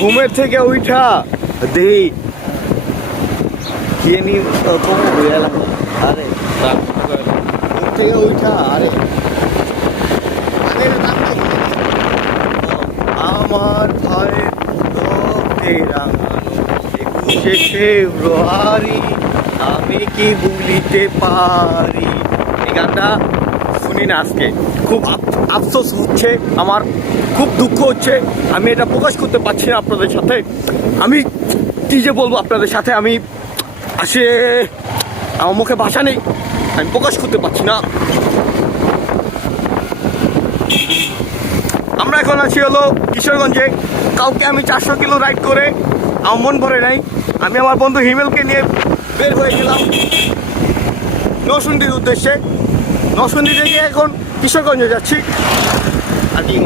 ঘুমের থেকে উঠা দেই খেয়ে নি কম হয়ে গেলাম। আরে ঘুম থেকে উঠা আরে আমার ভয়ে রক্তে রাঙানো 21শে ফেব্রুয়ারি আমি কি ভুলিতে পারি। এই গানটা শুনি না আজকে, খুব আফসোস হচ্ছে আমার, খুব দুঃখ হচ্ছে। আমি এটা প্রকাশ করতে পারছি না আপনাদের সাথে। আমি কি যে বলবো আপনাদের সাথে, আমি আসে আমার মুখে ভাষা নেই, আমি প্রকাশ করতে পারছি না। আমরা এখন আছি হলো কিশোরগঞ্জে। কালকে আমি 400 কিলো রাইড করে আমার মন ভরে নাই। আমি আমার বন্ধু হিমেলকে নিয়ে বের হয়ে গেলাম নরসিংদীর উদ্দেশ্যে। নরসিংদী থেকে এখন কিশোরগঞ্জে যাচ্ছি আর কি।